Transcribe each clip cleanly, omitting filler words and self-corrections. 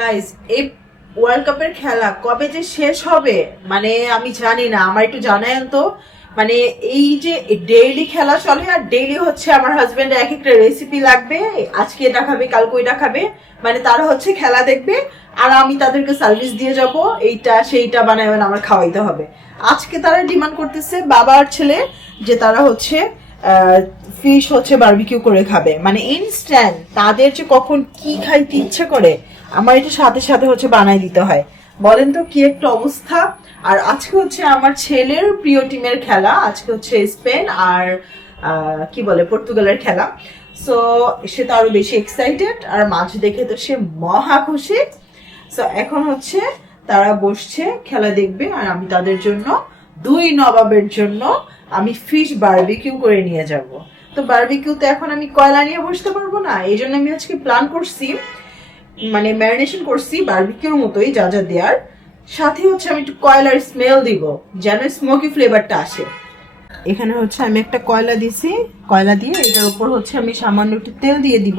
Guys, এই world কাপের খেলা কবে যে শেষ হবে মানে আমি জানি না। আমার একটু জানায়েন তো, মানে এই যে ডেইলি খেলা চলে আর ডেইলি হচ্ছে আমার হাজবেন্ড এক একটা রেসিপি লাগবে, আজকে এটা খাবে কালকে ওইটা খাবে, মানে তারা হচ্ছে খেলা দেখবে আর আমি তাদেরকে সার্ভিস দিয়ে যাব, এইটা সেইটা বানাবেন আমার খাওয়াইতে হবে। আজকে তারা ডিমান্ড করতেছে বাবা আর ছেলে যে তারা হচ্ছে ফিশ হচ্ছে বারবিকিউ করে খাবে, মানে ইনস্ট্যান্ট তাদের যে কখন কি খাইতে ইচ্ছে করে আমার এটা সাথে সাথে হচ্ছে বানাই দিতে হয়। বলেন তো কি একটা অবস্থা। আর আজকে হচ্ছে আমার ছেলের প্রিয় টিমের খেলা, আজকে হচ্ছে স্পেন আর কি বলে পর্তুগালের খেলা। সো সে তো আরো বেশি এক্সাইটেড আর মাছ দেখে তো সে মহা খুশি। সো এখন হচ্ছে তারা বসছে খেলা দেখবে আর আমি তাদের জন্য দুই নবাবের জন্য আমি ফিশ বারবিকিউ করে নিয়ে যাব। তো বারবিকিউতে এখন আমি কয়লা নিয়ে বসতে পারবো না, এই জন্য আমি আজকে প্ল্যান করছি, মানে ম্যারিনেশন করছি বারবিকিউর মতোই যা যা দেওয়ার, সাথে হচ্ছে আমি একটু কয়লার স্মেল দিব যেন স্মোকি ফ্লেভারটা আসে। এখানে হচ্ছে আমি একটা কয়লা দিছি, কয়লা দিয়ে এটার উপর হচ্ছে আমি সামান্য একটু তেল দিয়ে দিব,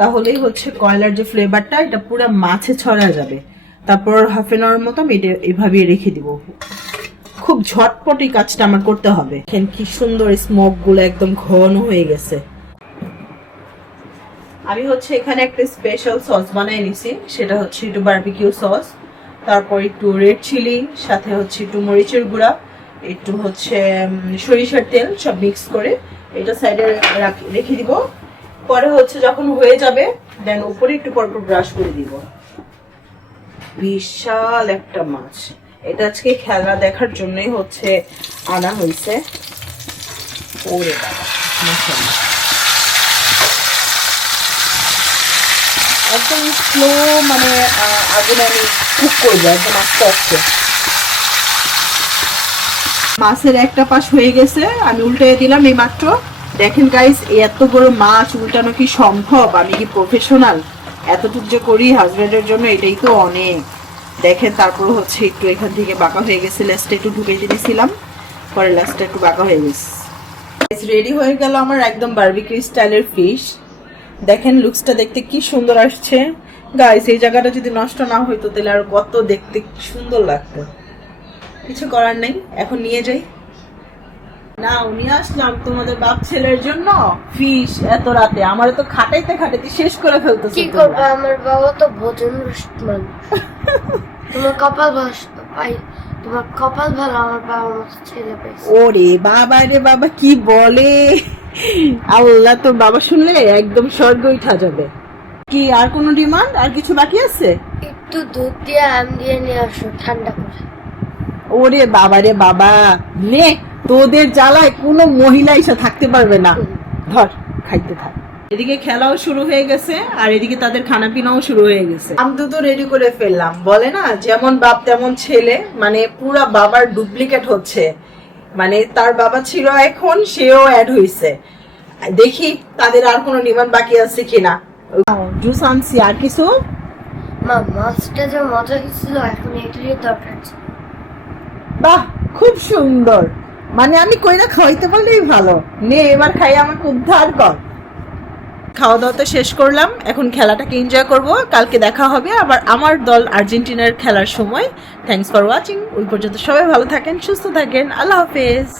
তাহলেই হচ্ছে কয়লার যে ফ্লেভারটা এটা পুরো মাছে ছড়া যাবে। তারপর হাফ এন আওয়ার মতো আমি এটা এভাবে রেখে দিব। খুব ঝটপট এই কাজটা আমার করতে হবে। দেখেন কি সুন্দর স্মোক গুলো একদম ঘন হয়ে গেছে। আমি হচ্ছে এখানে একটা স্পেশাল সস বানাই নিছি, সেটা হচ্ছে একটু বারবিকিউ সস, তারপর একটু রেড চিলি, সাথে হচ্ছে একটু মরিচের গুঁড়া, একটু হচ্ছে সরিষার তেল, সব মিক্স করে এটা সাইডে রেখে দিব। পরে হচ্ছে যখন হয়ে যাবে দেন উপরে একটু পরপর ব্রাশ করে দিব। বিশাল একটা মাছ, এটা আজকে খেলা দেখার জন্যই হচ্ছে আনা হয়েছে। ওরে বাবা, মাশাআল্লাহ একদম স্লো, মানে আগুনে আমি কুক করবো একদম আস্তে আস্তে। মাছের একটা পাশ হয়ে গেছে, আমি উল্টে দিলাম এই মাত্র। দেখেন গাইস, এত বড় মাছ উল্টানো কি সম্ভব? আমি কি প্রফেশনাল? এতটুকু যে করি হাজবেন্ডের জন্য এটাই তো অনেক। দেখেন তারপর হচ্ছে একটু এখান থেকে বাঁকা হয়ে গেছে, লেসটা একটু ঢুকে দিয়েছিলাম, পরে লেসটা একটু বাঁকা হয়ে গেছে। রেডি হয়ে গেল আমার একদম বারবিকিউ স্টাইলের ফিশ। দেখেন লুকসটা দেখতে কি সুন্দর আসছে গাইস। এই জায়গাটা যদি নষ্ট না হইতো তাহলে আর কত দেখতে সুন্দর লাগতো। কিছু করার নেই, এখন নিয়ে যাই। না নিয়ে আসলাম তোমাদের বাপ ছেলের জন্য ফিশ এত রাতে। আমার তো খাটাইতে খাটাইতে শেষ করে ফেলতেছে। কি করবে, আমার বাবা তো ভোজন মানুষ। তোমার কপাল ভাই, তোমার কপাল ভালো, আমার বাবা মতো ছেলে পেয়েছে। ওরে বাবা রে বাবা, কি বলে আল্লাহ, তো বাবা শুনলে একদম স্বর্গ উঠা যাবে। কি আর কোনো ডিমান্ড, আর কিছু বাকি আছে? একটু দুধ দিয়ে আম দিয়ে নিয়ে আসো ঠান্ডা করে। ওরে বাবা রে বাবা, নে তোদের জ্বালায় কোনো মহিলা এসে থাকতে পারবে না। ধর খাইতে থাক। এদিকে খেলাও শুরু হয়ে গেছে আর এদিকে তাদের খানা পিনাও শুরু হয়ে গেছে। আম দুধও রেডি করে ফেললাম। বলে না যেমন বাপ তেমন ছেলে, মানে পুরা বাবার ডুপ্লিকেট হচ্ছে। মানে তার বাবা ছিল, এখন সেও অ্যাড হয়েছে। দেখি তাদের আর কোনো ডিমান্ড বাকি আছে কিনা। জুস আনছি, আর কিছু? মা মাছটা যে মজা হয়েছিল, এখন এটারই দরকার ছিল। বাহ, খুব সুন্দর। মানে আমি কইরা খাওয়াইতে পারলেই ভালো। নে এবার খাই, আমাকে উদ্ধার কর। খাওয়া দাওয়া তো শেষ করলাম, এখন খেলাটাকে এনজয় করব। কালকে দেখা হবে আবার আমার দল আর্জেন্টিনার খেলার সময়। Thanks for watching. ওই পর্যন্ত সবাই ভালো থাকেন, সুস্থ থাকেন। আল্লাহ হাফেজ।